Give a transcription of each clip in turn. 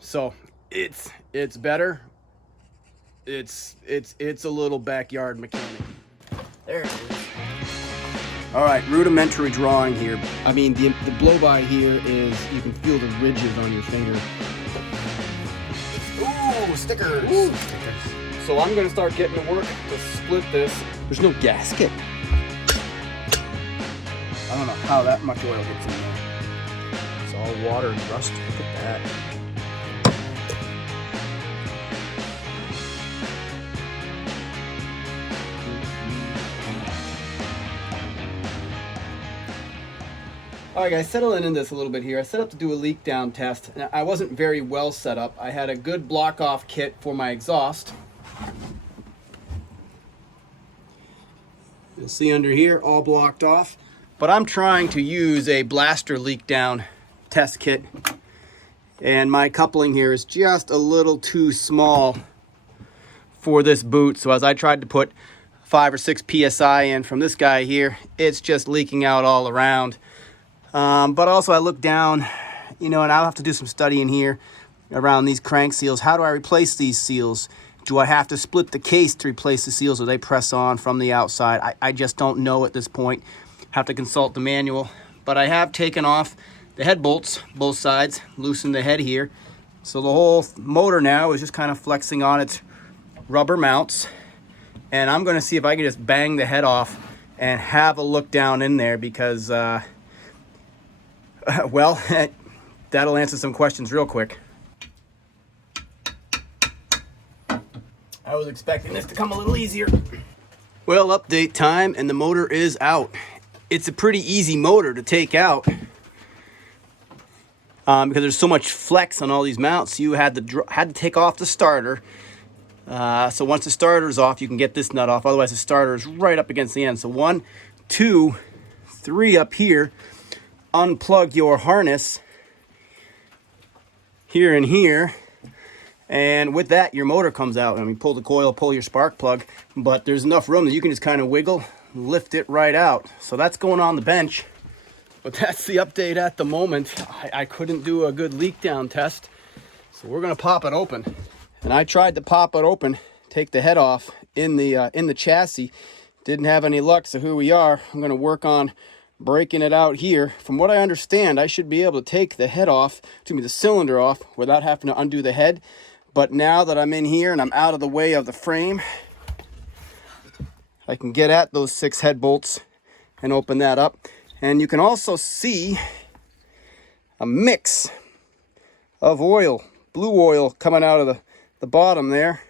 So it's better. It's a little backyard mechanic. There it is. All right, rudimentary drawing here. I mean, the blow-by here is, you can feel the ridges on your finger. Ooh, stickers. Ooh, stickers. So I'm gonna start getting to work to split this. There's no gasket. I don't know how that much oil gets in there. It's all water and rust. Look at that. All right, guys, settling in this a little bit here. I set up to do a leak down test, and I wasn't very well set up. I had a good block off kit for my exhaust. You'll see under here, all blocked off. But I'm trying to use a blaster leak down test kit, and my coupling here is just a little too small for this boot. So as I tried to put 5 or 6 PSI in from this guy here, it's just leaking out all around. But also I look down, you know, and I'll have to do some studying here around these crank seals. How do I replace these seals? Do I have to split the case to replace the seals, or they press on from the outside? I just don't know at this point. Have to consult the manual. But I have taken off the head bolts, both sides, loosened the head here. So the whole motor now is just kind of flexing on its rubber mounts. And I'm gonna see if I can just bang the head off and have a look down in there, because well, that'll answer some questions real quick. I was expecting this to come a little easier. Well, update time, and the motor is out. It's a pretty easy motor to take out because there's so much flex on all these mounts. You had to take off the starter. So once the starter's off, you can get this nut off. Otherwise, the starter is right up against the end. So 1, 2, 3 up here. Unplug your harness here and here, and with that your motor comes out. I mean, pull the coil, pull your spark plug, but there's enough room that you can just kind of wiggle, lift it right out. So that's going on the bench, but that's the update at the moment. I couldn't do a good leak down test, so we're gonna pop it open. And I tried to pop it open, take the head off in the chassis, didn't have any luck. So here we are. I'm gonna work on breaking it out here. From what I understand, I should be able to take the head off, the cylinder off, without having to undo the head. But now that I'm in here and I'm out of the way of the frame, I can get at those 6 head bolts and open that up. And you can also see a mix of oil, blue oil, coming out of the bottom there.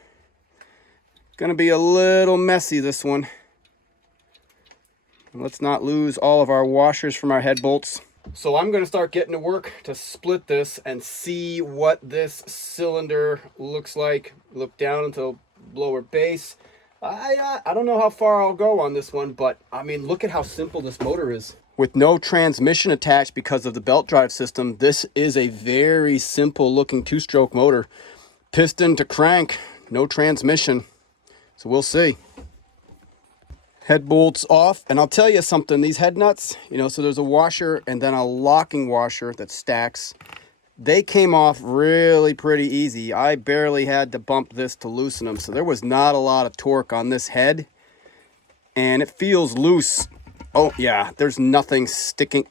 Gonna be a little messy, this one. Let's not lose all of our washers from our head bolts. So I'm going to start getting to work to split this and see what this cylinder looks like. Look down into the lower base. I don't know how far I'll go on this one, but I mean, look at how simple this motor is. With no transmission attached because of the belt drive system, this is a very simple looking 2-stroke motor. Piston to crank, no transmission. So we'll see. Head bolts off, and I'll tell you something, these head nuts, you know, so there's a washer and then a locking washer that stacks. They came off really pretty easy. I barely had to bump this to loosen them, so there was not a lot of torque on this head, and it feels loose. Oh yeah, there's nothing sticking.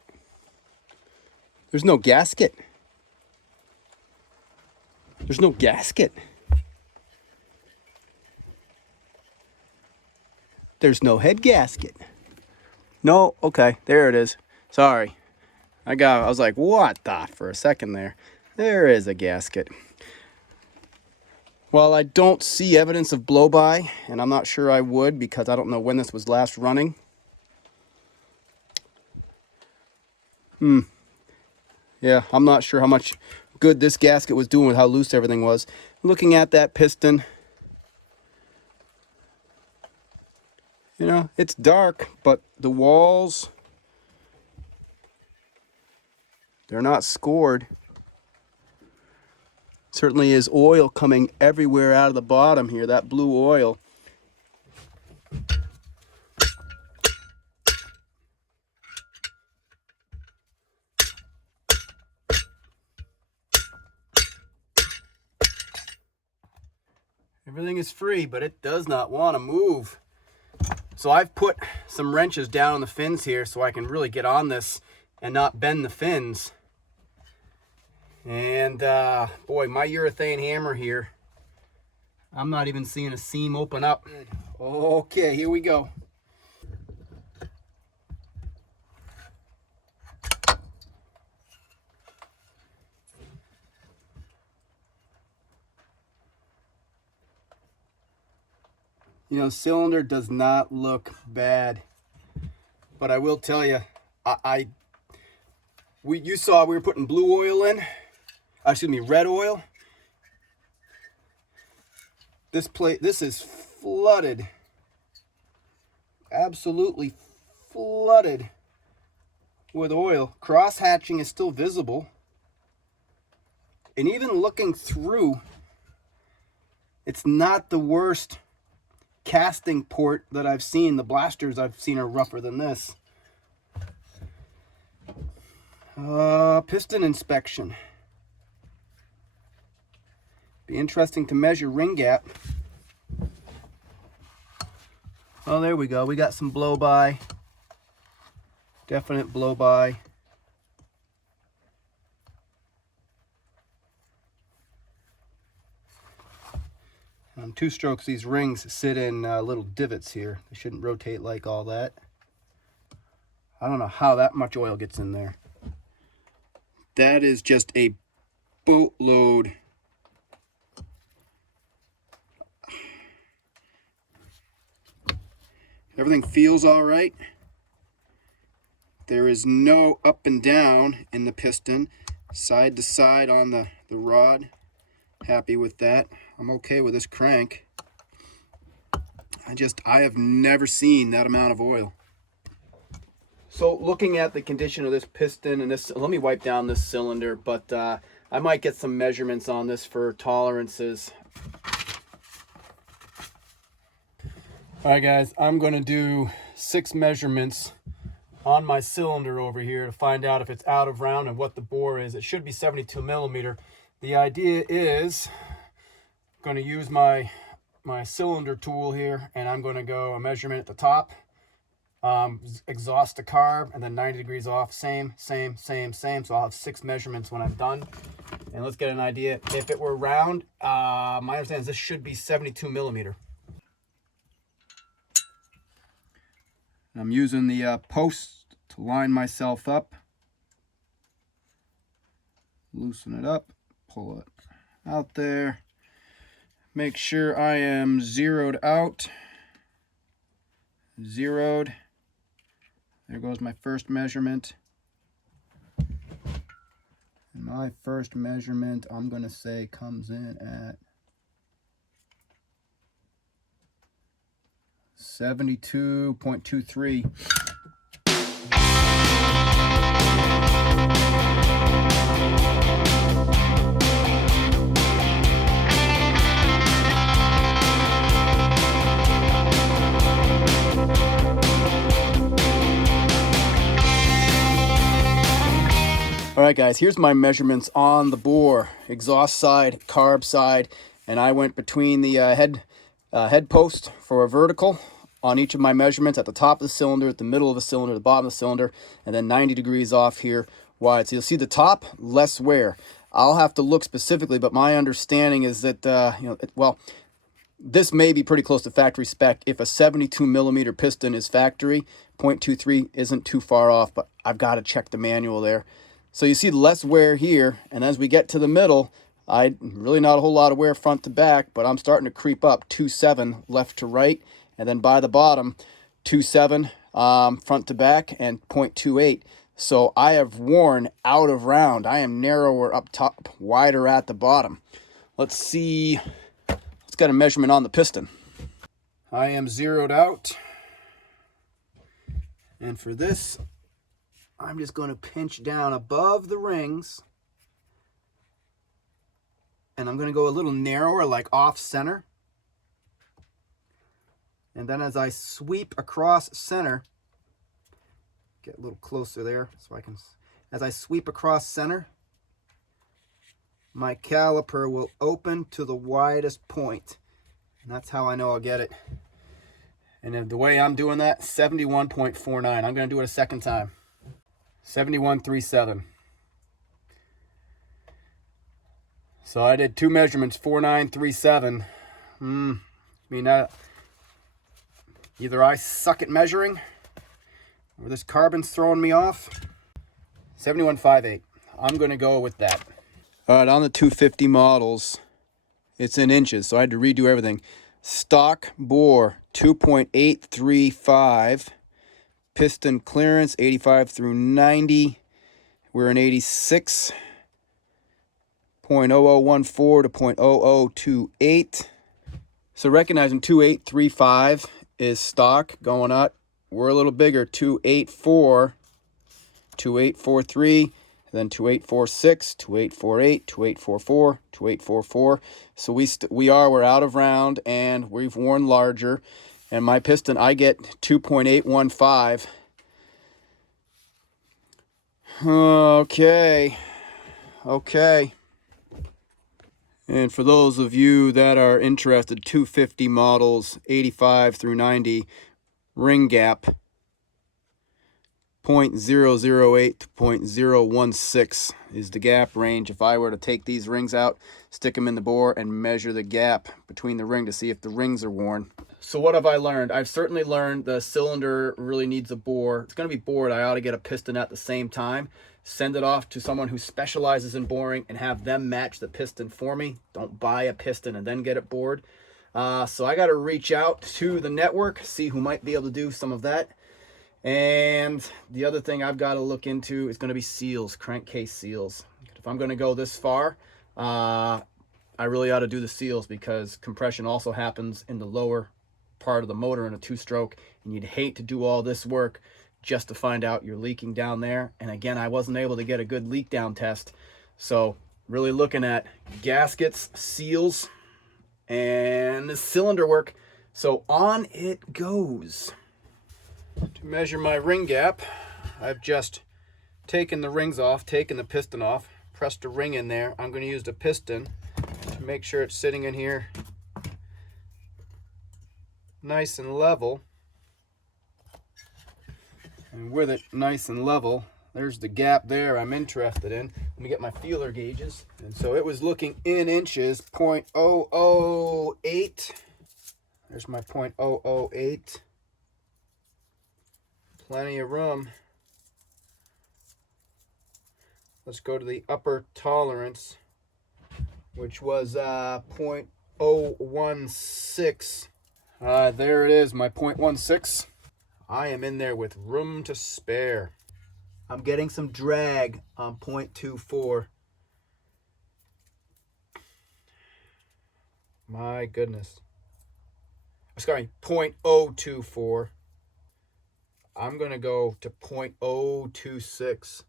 There's no gasket. There's no gasket. There's no head gasket. No, okay, there it is. Sorry. I was like, what the, for a second there. There is a gasket. Well, I don't see evidence of blow-by, and I'm not sure I would because I don't know when this was last running. Yeah, I'm not sure how much good this gasket was doing with how loose everything was. Looking at that piston, you know, it's dark, but the walls, they're not scored. Certainly is oil coming everywhere out of the bottom here, that blue oil. Everything is free, but it does not want to move. So I've put some wrenches down on the fins here so I can really get on this and not bend the fins. And boy, my urethane hammer here, I'm not even seeing a seam open up. Okay, here we go. You know, cylinder does not look bad, but I will tell you, you saw we were putting blue oil in, excuse me, red oil. This is flooded, absolutely flooded with oil. Cross hatching is still visible, and even looking through, it's not the worst casting port that I've seen. The blasters I've seen are rougher than this. Piston inspection. Be interesting to measure ring gap. Oh, there we go. We got some blow by. Definite blow by. Two strokes, these rings sit in little divots here. They shouldn't rotate like all that. I don't know how that much oil gets in there. That is just a boatload. Everything feels all right. There is no up and down in the piston, side to side on the rod. Happy with that. I'm okay with this crank. I have never seen that amount of oil. So looking at the condition of this piston and this, let me wipe down this cylinder, but I might get some measurements on this for tolerances. All right, guys, I'm going to do 6 measurements on my cylinder over here to find out if it's out of round and what the bore is. It should be 72 millimeter. The idea is I'm going to use my cylinder tool here, and I'm going to go a measurement at the top, exhaust to carb, and then 90 degrees off, same. So I'll have 6 measurements when I'm done. And let's get an idea. If it were round, my understanding is this should be 72 millimeter. I'm using the post to line myself up. Loosen it up, pull it out there. Make sure I am zeroed out. Zeroed. There goes my first measurement. And my first measurement, I'm going to say, comes in at 72.23. All right, guys, here's my measurements on the bore. Exhaust side, carb side, and I went between the head post for a vertical on each of my measurements, at the top of the cylinder, at the middle of the cylinder, the bottom of the cylinder, and then 90 degrees off here wide. So you'll see the top, less wear. I'll have to look specifically, but my understanding is that, well, this may be pretty close to factory spec. If a 72 millimeter piston is factory, 0.23 isn't too far off, but I've got to check the manual there. So you see less wear here, and as we get to the middle, really not a whole lot of wear front to back, but I'm starting to creep up 2.7 left to right, and then by the bottom, 2.7 front to back, and 0.28. So I have worn out of round. I am narrower up top, wider at the bottom. Let's see. Let's get a measurement on the piston. I am zeroed out, and for this, I'm just going to pinch down above the rings, and I'm going to go a little narrower, like off center. And then as I sweep across center, get a little closer there so I can, as I sweep across center, my caliper will open to the widest point. And that's how I know I'll get it. And the way I'm doing that, 71.49. I'm going to do it a second time. 71.37. So I did two measurements, 49.37. I mean, either I suck at measuring, or this carbon's throwing me off. 71.58. I'm going to go with that. All right, on the 250 models, it's in inches, so I had to redo everything. Stock bore, 2.835. Piston clearance, 85 through 90. We're in 86. 0.0014 to 0.0028. So recognizing 2.835 is stock going up. We're a little bigger, 2.84, 2.843, then 2.846, 2.848, 2.844, 2.844. So we're out of round and we've worn larger. And my piston, I get 2.815. Okay. And for those of you that are interested, 250 models, 85 through 90, ring gap, 0.008 to 0.016 is the gap range. If I were to take these rings out, stick them in the bore, and measure the gap between the ring to see if the rings are worn. So what have I learned? I've certainly learned the cylinder really needs a bore. It's going to be bored. I ought to get a piston at the same time. Send it off to someone who specializes in boring and have them match the piston for me. Don't buy a piston and then get it bored. So I got to reach out to the network, see who might be able to do some of that. And the other thing I've got to look into is going to be seals, crankcase seals. If I'm going to go this far, I really ought to do the seals, because compression also happens in the lower part of the motor in a two-stroke, and you'd hate to do all this work just to find out you're leaking down there. And again, I wasn't able to get a good leak down test. So really looking at gaskets, seals, and the cylinder work. So on it goes. To measure my ring gap, I've just taken the rings off, taken the piston off, pressed a ring in there. I'm going to use the piston to make sure it's sitting in here nice and level. And with it nice and level, there's the gap there I'm interested in. Let me get my feeler gauges. And so it was looking in inches, 0.008. There's my 0.008. Plenty of room. Let's go to the upper tolerance, which was 0.016. There it is, my 0.16. I am in there with room to spare. I'm getting some drag on 0.24. My goodness. Sorry, 0.024. I'm going to go to 0.026.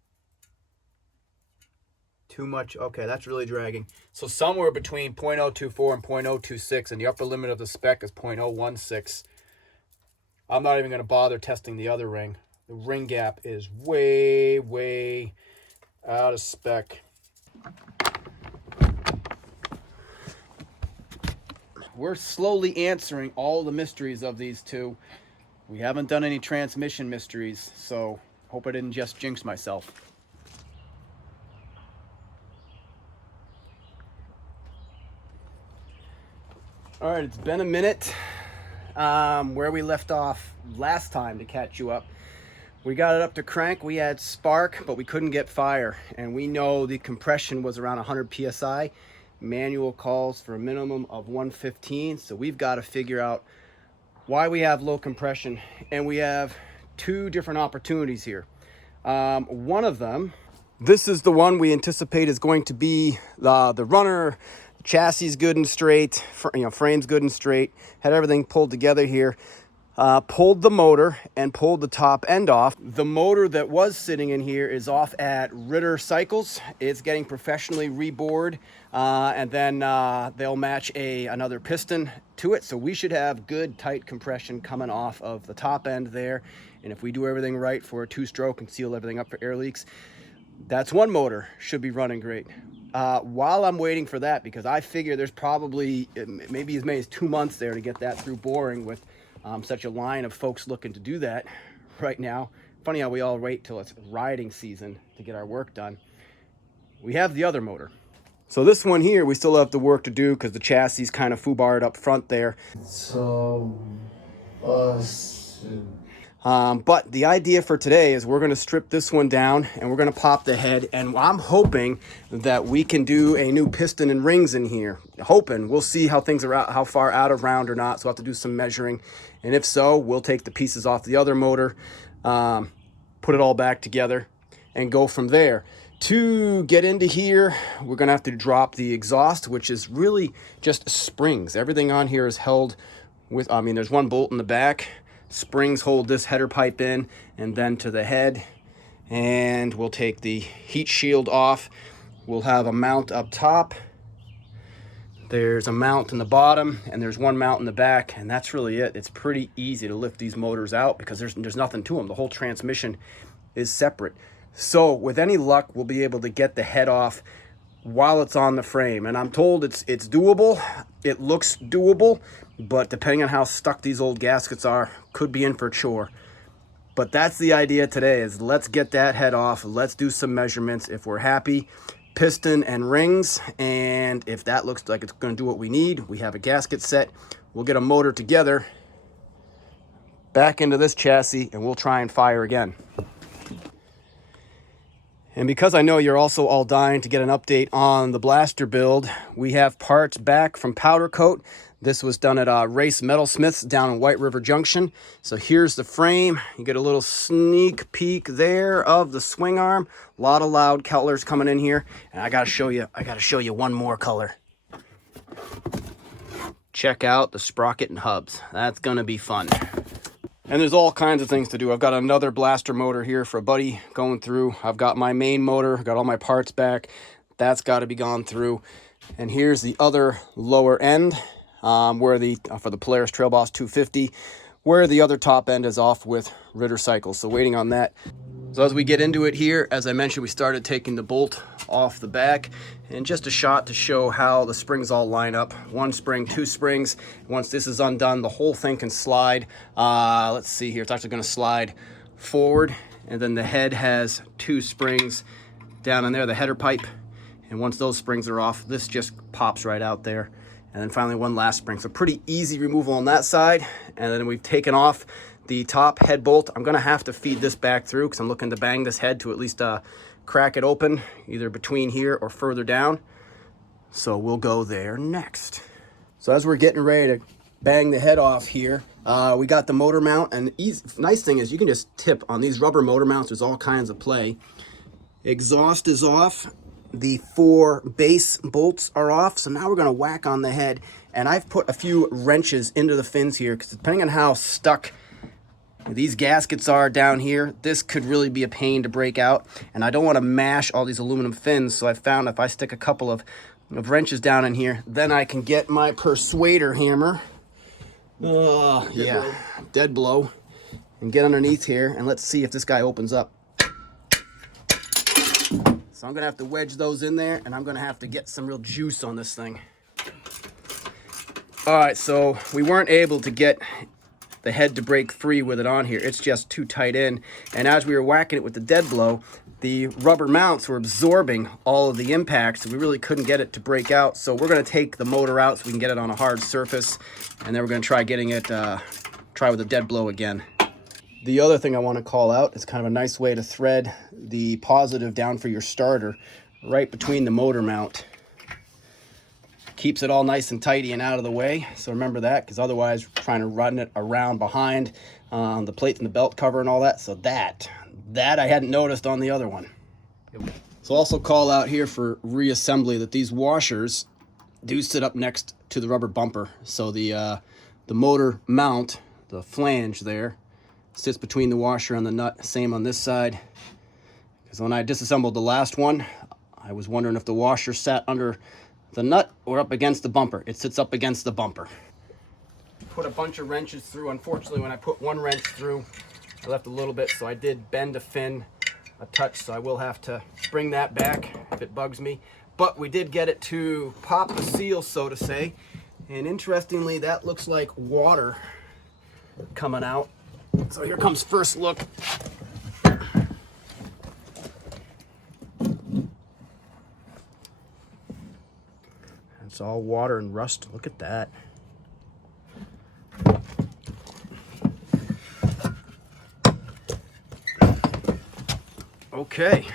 Too much. Okay, that's really dragging. So somewhere between 0.024 and 0.026, and the upper limit of the spec is 0.016. I'm not even going to bother testing the other ring. The ring gap is way, way out of spec. We're slowly answering all the mysteries of these two. We haven't done any transmission mysteries, so hope I didn't just jinx myself. All right, it's been a minute. Where we left off last time, to catch you up, we got it up to crank. We had spark, but we couldn't get fire, and we know the compression was around 100 psi. Manual calls for a minimum of 115, so we've got to figure out why we have low compression, and we have two different opportunities here. One of them, this is the one we anticipate is going to be the runner. Chassis is good and straight, frame's good and straight, had everything pulled together here. Pulled the motor and pulled the top end off. The motor that was sitting in here is off at Ritter Cycles. It's getting professionally rebored, and then they'll match another piston to it. So we should have good tight compression coming off of the top end there. And if we do everything right for a two-stroke and seal everything up for air leaks, That's one motor, should be running great. While I'm waiting for that, because I figure there's probably maybe as many as 2 months there to get that through boring with such a line of folks looking to do that right now. Funny how we all wait till it's riding season to get our work done. We have the other motor. So this one here, we still have the work to do because the chassis is kind of foobarred up front there. But the idea for today is we're going to strip this one down and we're going to pop the head, and I'm hoping that we can do a new piston and rings in here. Hoping. We'll see how things are out, how far out of round or not, so we'll have to do some measuring, and if so, we'll take the pieces off the other motor, put it all back together and go from there. To get into here, we're going to have to drop the exhaust, which is really just springs. Everything on here is held with, there's one bolt in the back. Springs hold this header pipe in and then to the head. And we'll take the heat shield off. We'll have a mount up top. There's a mount in the bottom, and there's one mount in the back, and that's really it. It's pretty easy to lift these motors out because there's nothing to them. The whole transmission is separate. So with any luck, we'll be able to get the head off while it's on the frame. And I'm told it's doable. It looks doable, but depending on how stuck these old gaskets are, could be in for a chore. But that's the idea today, is let's get that head off. Let's do some measurements. If we're happy, piston and rings. And if that looks like it's going to do what we need, we have a gasket set. We'll get a motor together back into this chassis and we'll try and fire again. And because I know you're also all dying to get an update on the blaster build, we have parts back from Powder Coat. This was done at Race Metalsmiths down in White River Junction. So here's the frame. You get a little sneak peek there of the swing arm. A lot of loud colors coming in here. And I gotta show you one more color. Check out the sprocket and hubs. That's gonna be fun. And there's all kinds of things to do. I've got another blaster motor here for a buddy going through. I've got my main motor, got all my parts back. That's got to be gone through. And here's the other lower end, where for the Polaris Trail Boss 250, where the other top end is off with Ritter Cycles. So waiting on that. So as we get into it here, as I mentioned, we started taking the bolt off the back, and just a shot to show how the springs all line up. One spring, two springs. Once this is undone, the whole thing can slide. Let's see here, it's actually going to slide forward, and then the head has two springs down in there, the header pipe, and once those springs are off, this just pops right out there. And then finally one last spring. So pretty easy removal on that side. And then we've taken off the top head bolt. I'm gonna have to feed this back through because I'm looking to bang this head to at least crack it open, either between here or further down. So we'll go there next. So as we're getting ready to bang the head off here, we got the motor mount, and nice thing is you can just tip on these rubber motor mounts. There's all kinds of play. Exhaust is off. The 4 base bolts are off, so now we're going to whack on the head. And I've put a few wrenches into the fins here because depending on how stuck these gaskets are down here, this could really be a pain to break out. And I don't want to mash all these aluminum fins, so I found if I stick a couple of wrenches down in here, then I can get my persuader hammer. Dead blow. And get underneath here, and let's see if this guy opens up. So I'm going to have to wedge those in there, and I'm going to have to get some real juice on this thing. All right, so we weren't able to get the head to break free with it on here. It's just too tight in. And as we were whacking it with the dead blow, the rubber mounts were absorbing all of the impacts, so we really couldn't get it to break out. So we're going to take the motor out so we can get it on a hard surface, and then we're going to try getting it, try with a dead blow again. The other thing I want to call out is kind of a nice way to thread the positive down for your starter right between the motor mount. Keeps it all nice and tidy and out of the way. So remember that, because otherwise we're trying to run it around behind the plates and the belt cover and all that. So that I hadn't noticed on the other one. So also call out here for reassembly that these washers do sit up next to the rubber bumper. So the motor mount, the flange there, sits between the washer and the nut. Same on this side. Because when I disassembled the last one, I was wondering if the washer sat under the nut or up against the bumper. It sits up against the bumper. Put a bunch of wrenches through. Unfortunately, when I put one wrench through, I left a little bit, so I did bend a fin a touch, so I will have to bring that back if it bugs me. But we did get it to pop the seal, so to say. And interestingly, that looks like water coming out. So here comes first look. It's all water and rust. Look at that. Okay.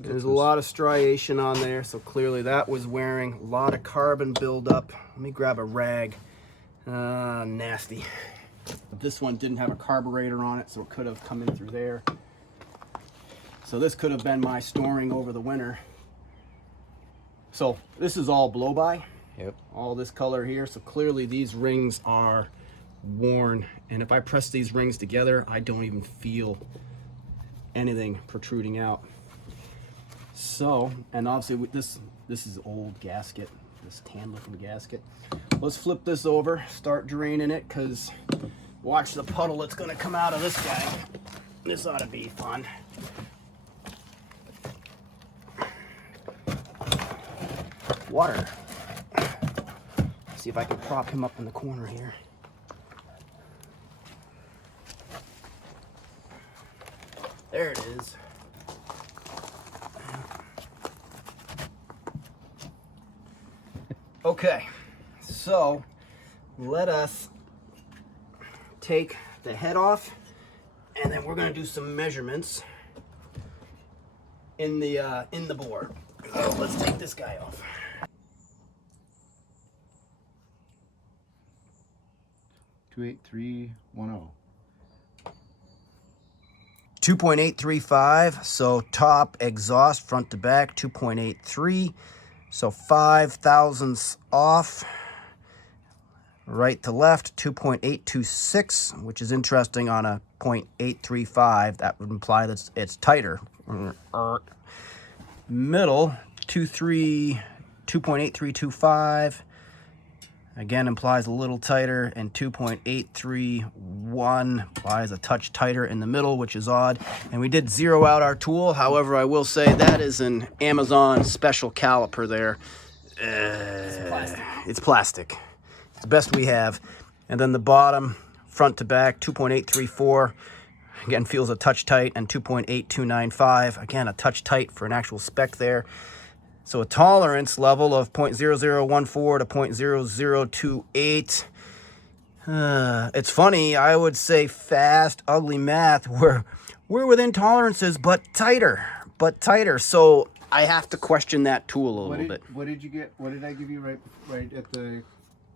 There's a lot of striation on there, so clearly that was wearing. A lot of carbon buildup. Let me grab a rag. Nasty. This one didn't have a carburetor on it, so it could have come in through there. So this could have been my storing over the winter. So this is all blow-by. Yep. All this color here. So clearly these rings are worn. And if I press these rings together, I don't even feel anything protruding out. So, and obviously this is old gasket, this tan looking gasket. Let's flip this over, start draining it, because watch the puddle that's going to come out of this guy. This ought to be fun. Water. See if I can prop him up in the corner here. There it is. Okay, so let us take the head off, and then we're going to do some measurements in the board. So let's take this guy off. 28310. 2.835, so top exhaust front to back 2.83, so 5 thousandths off. Right to left 2.826, which is interesting on a 0.835. That would imply that it's tighter. Middle 2.8325. Again, implies a little tighter, and 2.831 implies a touch tighter in the middle, which is odd. And we did zero out our tool. However, I will say that is an Amazon special caliper there. It's plastic. It's the best we have. And then the bottom, front to back, 2.834. Again, feels a touch tight, and 2.8295. Again, a touch tight for an actual spec there. So a tolerance level of 0.0014 to 0.0028. It's funny, I would say fast, ugly math, we're within tolerances, but tighter. So I have to question that tool a little bit. What did you get? What did I give you right at the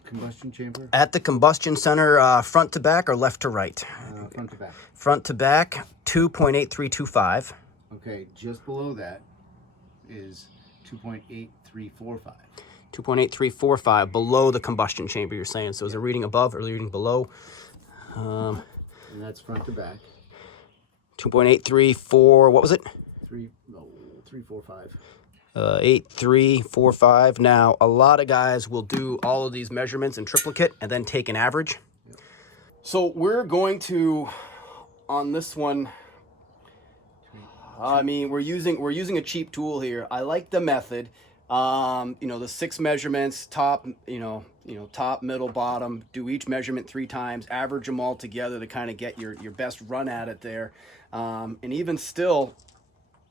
combustion chamber? At the combustion center, front to back or left to right? Front to back. Front to back, 2.8325. Okay, just below that is 2.8345. 2.8345 below the combustion chamber, you're saying. So is it reading above or reading below? And that's front to back. 2.834, what was it? 345. 8345. Now, a lot of guys will do all of these measurements in triplicate and then take an average. Yep. So we're going to, on this one, I mean, we're using a cheap tool here. I like the method. You know, the 6 measurements, top, top, middle, bottom, do each measurement 3 times, average them all together to kind of get your best run at it there. And even still,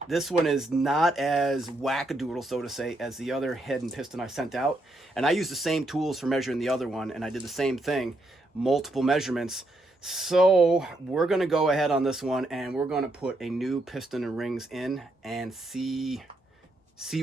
this one is not as wackadoodle, so to say, as the other head and piston I sent out. And I used the same tools for measuring the other one, and I did the same thing, multiple measurements. So we're going to go ahead on this one, and we're going to put a new piston and rings in and see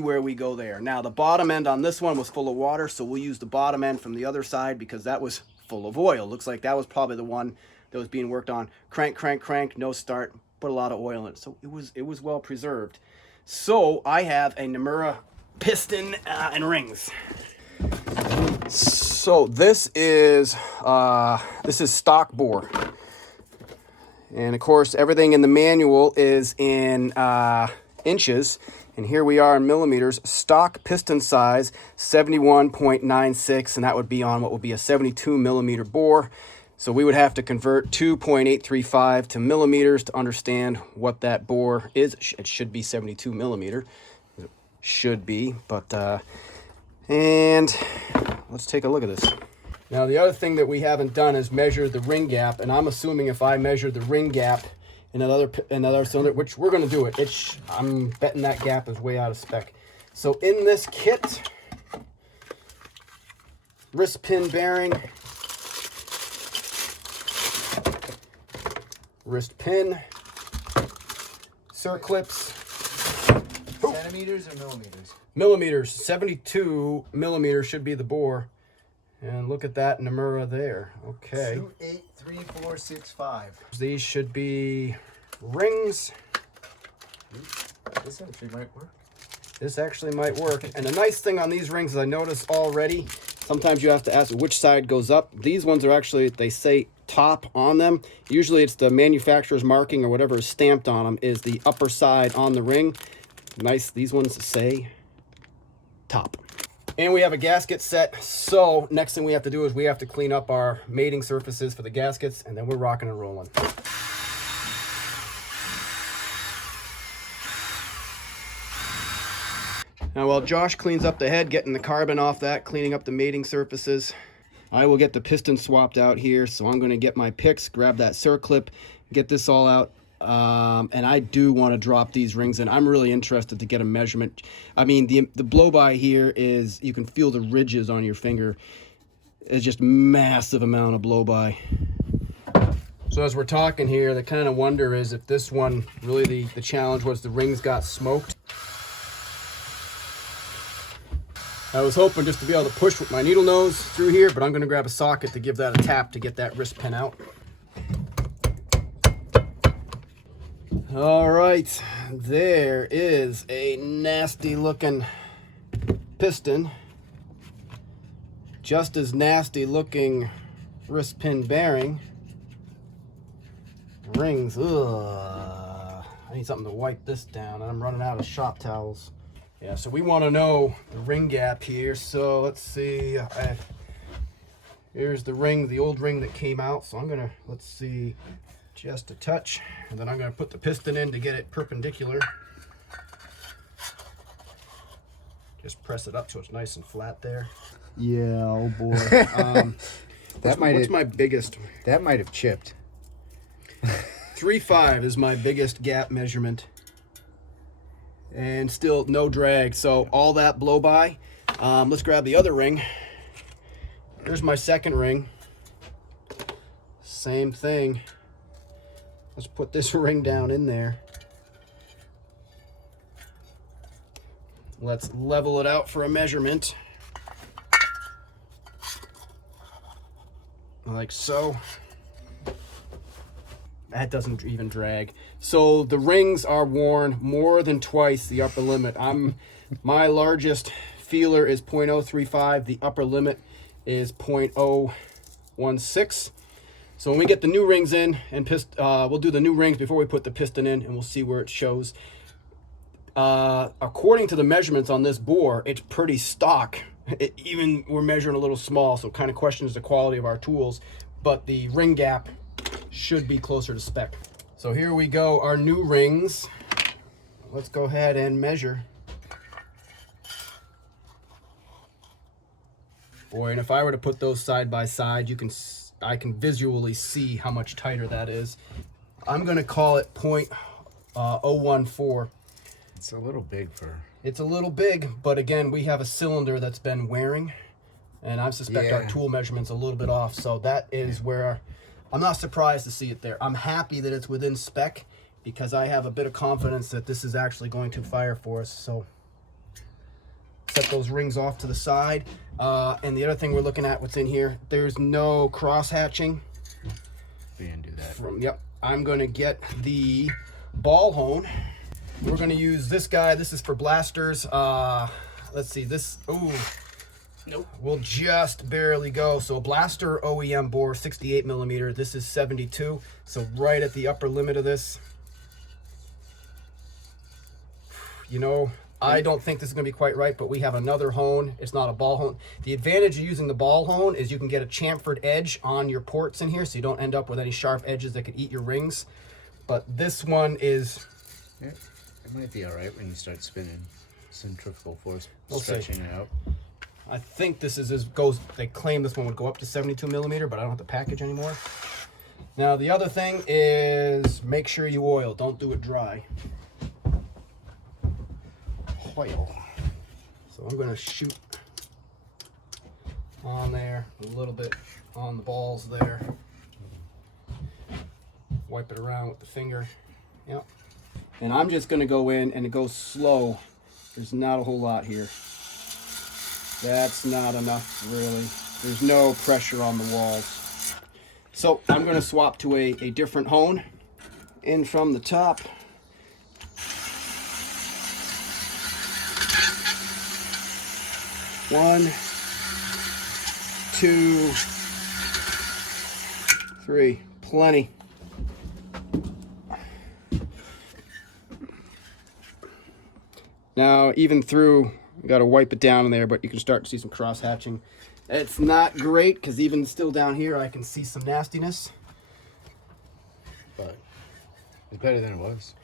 where we go there. Now, the bottom end on this one was full of water, so we'll use the bottom end from the other side because that was full of oil. Looks like that was probably the one that was being worked on. Crank, crank, crank, no start, put a lot of oil in it. So it was well preserved. So I have a Nomura piston and rings. So this is stock bore, and of course everything in the manual is in inches, And here we are in millimeters. Stock piston size 71.96, and that would be on what would be a 72 millimeter bore. So we would have to convert 2.835 to millimeters to understand what that bore is. It should be 72 millimeter. It should be, but and let's take a look at this. Now the other thing that we haven't done is measure the ring gap, and I'm assuming if I measure the ring gap in another cylinder, which we're going to do it, I'm betting that gap is way out of spec. So in this kit, wrist pin bearing, wrist pin, circlips. Centimeters or millimeters? Millimeters. 72 millimeters should be the bore. And look at that Nomura there. Okay. 283465. These should be rings. This actually might work. This actually might work. And the nice thing on these rings is I noticed already, sometimes you have to ask which side goes up. These ones are actually, they say top on them. Usually it's the manufacturer's marking or whatever is stamped on them is the upper side on the ring. Nice, these ones say top. And we have a gasket set, so next thing we have to do is we have to clean up our mating surfaces for the gaskets, and then we're rocking and rolling. Now while Josh cleans up the head, getting the carbon off that, cleaning up the mating surfaces, I will get the piston swapped out here. So I'm going to get my picks, grab that circlip, get this all out. And I do want to drop these rings in. I'm really interested to get a measurement. I mean, the blow by here is, you can feel the ridges on your finger. It's just massive amount of blow by. So as we're talking here, the kind of wonder is if this one, really the challenge was the rings got smoked. I was hoping just to be able to push with my needle nose through here, but I'm going to grab a socket to give that a tap to get that wrist pin out. All right, there is a nasty looking piston. Just as nasty looking wrist pin bearing. Rings, ugh. I need something to wipe this down. I'm running out of shop towels. Yeah, so we want to know the ring gap here. So let's see. Here's the ring, the old ring that came out. So I'm going to, let's see. Just a touch, and then I'm going to put the piston in to get it perpendicular. Just press it up so it's nice and flat there. Yeah, oh boy. What's my biggest? That might have chipped. 3.5 is my biggest gap measurement, and still no drag. So all that blow by. Let's grab the other ring. Here's my second ring. Same thing. Let's put this ring down in there. Let's level it out for a measurement. Like so. That doesn't even drag. So the rings are worn more than twice the upper limit. My largest feeler is 0.035. The upper limit is 0.016. So when we get the new rings in, and we'll do the new rings before we put the piston in, and we'll see where it shows. According to the measurements on this bore, it's pretty stock. Even we're measuring a little small, so it kind of questions the quality of our tools. But the ring gap should be closer to spec. So here we go, our new rings. Let's go ahead and measure. Boy, and if I were to put those side by side, I can visually see how much tighter that is. I'm going to call it 0.014. It's a little big for... It's a little big, but again, we have a cylinder that's been wearing, and I suspect our tool measurement's a little bit off, so that is where I'm not surprised to see it there. I'm happy that it's within spec because I have a bit of confidence that this is actually going to fire for us. So set those rings off to the side. And the other thing we're looking at, what's in here, there's no cross hatching. We didn't do that. Yep, I'm going to get the ball hone. We're going to use this guy. This is for blasters. Let's see, this, ooh, nope, will just barely go. So a blaster OEM bore, 68 millimeter. This is 72, so right at the upper limit of this. You know, I don't think this is going to be quite right, but we have another hone. It's not a ball hone. The advantage of using the ball hone is you can get a chamfered edge on your ports in here, so you don't end up with any sharp edges that could eat your rings. But this one is... Yeah, it might be all right when you start spinning. Centrifugal force, stretching it out. I think this is as goes. They claim this one would go up to 72 millimeter, but I don't have the package anymore. Now the other thing is make sure you oil. Don't do it dry. Oil. So I'm going to shoot on there a little bit on the balls there. Wipe it around with the finger. Yep. And I'm just going to go in and it goes slow. There's not a whole lot here. That's not enough, really. There's no pressure on the walls. So I'm going to swap to a different hone. In from the top. One, two, three. Plenty. Now, even through, you got to wipe it down in there, but you can start to see some cross hatching. It's not great because even still down here, I can see some nastiness. But it's better than it was.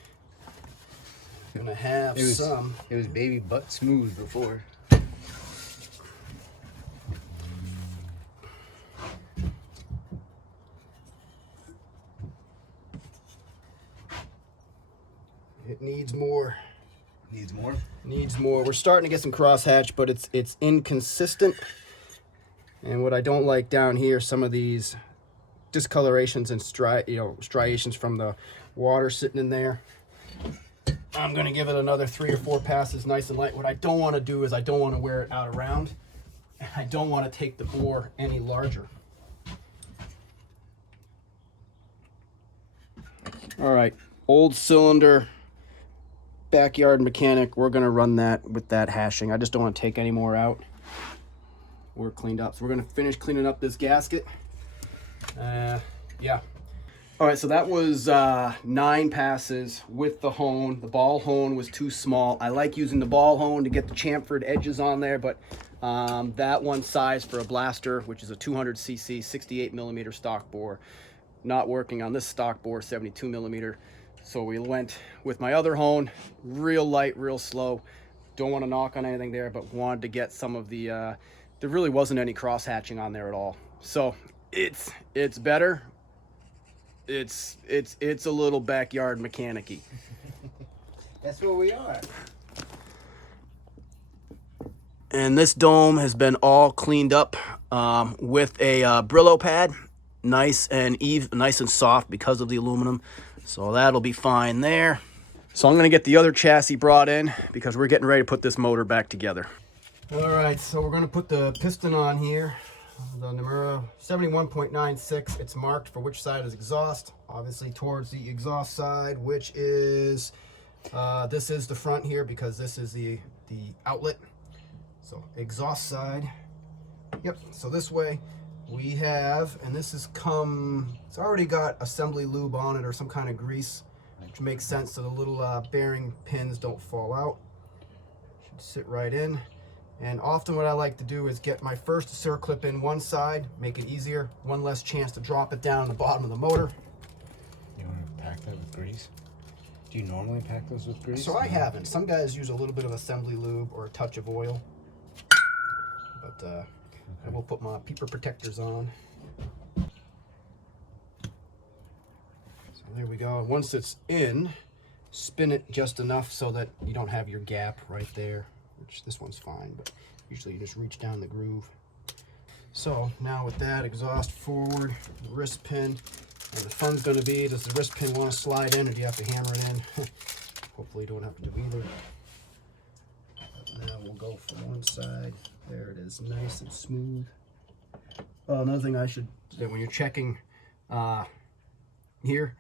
Gonna have some. It was baby butt smooth before. It needs more. Needs more? Needs more. We're starting to get some crosshatch, but it's inconsistent. And what I don't like down here, some of these discolorations and striations from the water sitting in there. I'm gonna give it another 3 or 4 passes, nice and light. What I don't want to do is I don't want to wear it out around, and I don't want to take the bore any larger. All right, old cylinder. Backyard mechanic, we're gonna run that with that hashing. I just don't want to take any more out. We're cleaned up, so we're gonna finish cleaning up this gasket. Yeah. All right, so that was 9 passes with the hone. The ball hone was too small. I like using the ball hone to get the chamfered edges on there, but that one size for a blaster, which is a 200cc 68 millimeter stock bore, not working on this stock bore 72 millimeter. So we went with my other hone, real light, real slow. Don't want to knock on anything there, but wanted to get some of the, there really wasn't any cross hatching on there at all. So it's better. It's a little backyard mechanic-y. That's what we are. And this dome has been all cleaned up with a Brillo pad, nice and soft because of the aluminum. So that'll be fine there. So I'm gonna get the other chassis brought in because we're getting ready to put this motor back together. All right, so we're gonna put the piston on here. The Nomura 71.96, it's marked for which side is exhaust. Obviously towards the exhaust side, which is, this is the front here because this is the outlet. So exhaust side, yep, so this way. We have, and this has come, it's already got assembly lube on it or some kind of grease, which makes sense so the little bearing pins don't fall out. Should sit right in. And often what I like to do is get my first circlip in one side, make it easier, one less chance to drop it down the bottom of the motor. You want to pack that with grease? Do you normally pack those with grease? So I haven't. Some guys use a little bit of assembly lube or a touch of oil. But I will put my peeper protectors on. So there we go. And once it's in, spin it just enough so that you don't have your gap right there, which this one's fine, but usually you just reach down the groove. So now with that, exhaust forward, the wrist pin, and the fun's going to be, does the wrist pin want to slide in or do you have to hammer it in? Hopefully you don't have to do either. Now we'll go from one side. There it is, nice and smooth. Oh, another thing I should say, when you're checking here,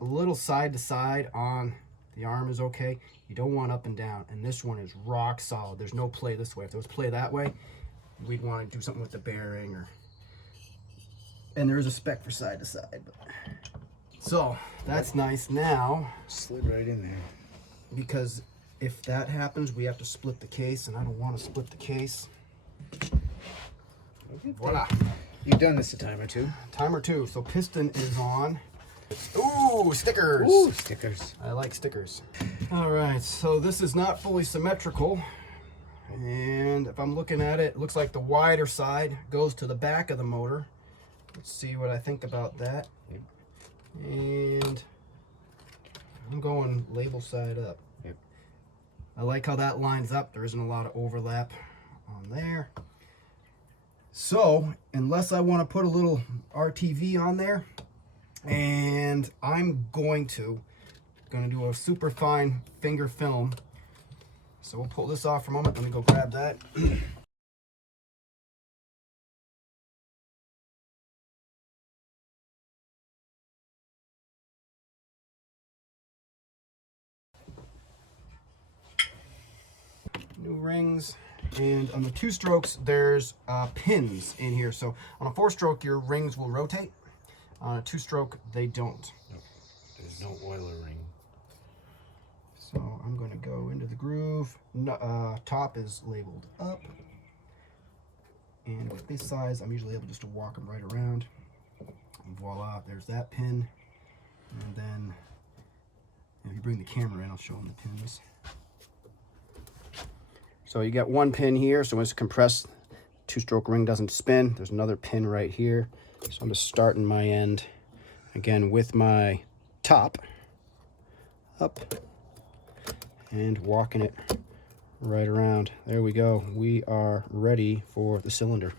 a little side to side on the arm is okay. You don't want up and down, and this one is rock solid. There's no play this way. If there was play that way, we'd want to do something with the bearing, or, and there is a spec for side to side. But so that's nice. Now slid right in there because if that happens, we have to split the case, and I don't want to split the case. Voila. You've done this a time or two. Time or two. So piston is on. Ooh, stickers. Ooh, stickers. I like stickers. All right, so this is not fully symmetrical. And if I'm looking at it, it looks like the wider side goes to the back of the motor. Let's see what I think about that. Yep. And I'm going label side up. Yep. I like how that lines up. There isn't a lot of overlap on there. So, unless I want to put a little RTV on there, and I'm going to do a super fine finger film. So we'll pull this off for a moment. Let me go grab that. New rings. And on the 2-strokes, there's pins in here. So on a 4-stroke, your rings will rotate. On a 2-stroke, they don't. No, there's no oiler ring. So I'm going to go into the groove. Top is labeled up. And with this size, I'm usually able just to walk them right around. And voila, there's that pin. And then if you bring the camera in, I'll show them the pins. So you got one pin here, so when it's compressed, 2-stroke ring doesn't spin. There's another pin right here. So I'm just starting my end, again, with my top up and walking it right around. There we go. We are ready for the cylinder.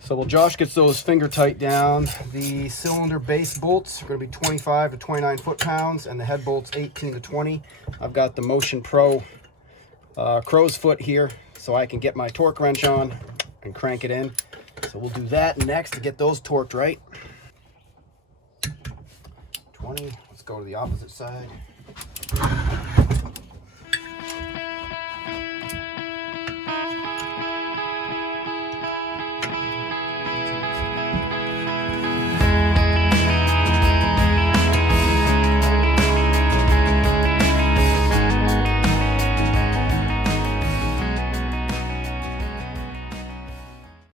So while Josh gets those finger tight down, the cylinder base bolts are going to be 25 to 29 foot-pounds, and the head bolts 18 to 20. I've got the Motion Pro crow's foot here, so I can get my torque wrench on and crank it in. So we'll do that next to get those torqued right. 20. Let's go to the opposite side.